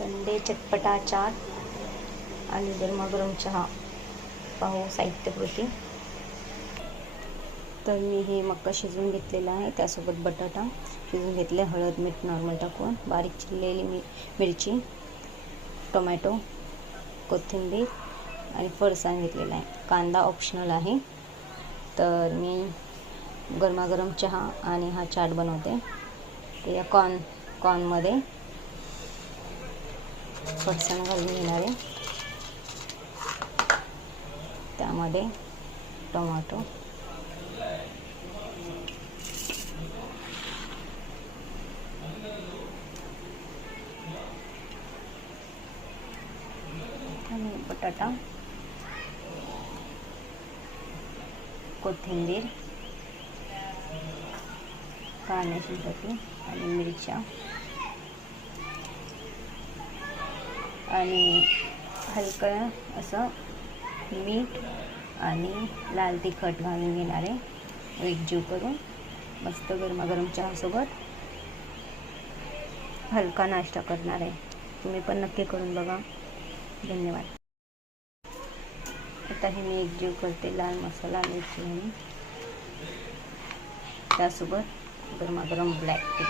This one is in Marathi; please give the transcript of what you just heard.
संडे चटपटा चाट आणि गरमागरम चहा. पाहू साहित्यकृती. तर मी हे मक्का शिजवून घेतलेला आहे, त्यासोबत बटाटा शिजवून घेतले, हळद मीठ नॉर्मल टाकून, बारीक चिरलेली मिरची, टोमॅटो, कोथिंबीर आणि फरसाण घेतलेला आहे. कांदा ऑप्शनल आहे. तर मी गरमागरम चहा आणि हा चाट बनवते. तर या कॉर्नमध्ये फरसाण घालून घेणार आहे, त्यामध्ये टोमॅटो आणि बटाटा, कोथिंबीर, गार्निशिंगसाठी आणि मिरच्या आणि हलकं असं मीठ आणि लाल तिखट घालून घेणार आहे. एकजीव करून मस्त गरमागरम चहासोबत हलका नाश्ता करणार आहे. तुम्ही पण नक्की करून बघा. धन्यवाद. आता हे मी एकजीव करते, लाल मसाला, मिरची आणि त्यासोबत गरमागरम ब्लॅक टी.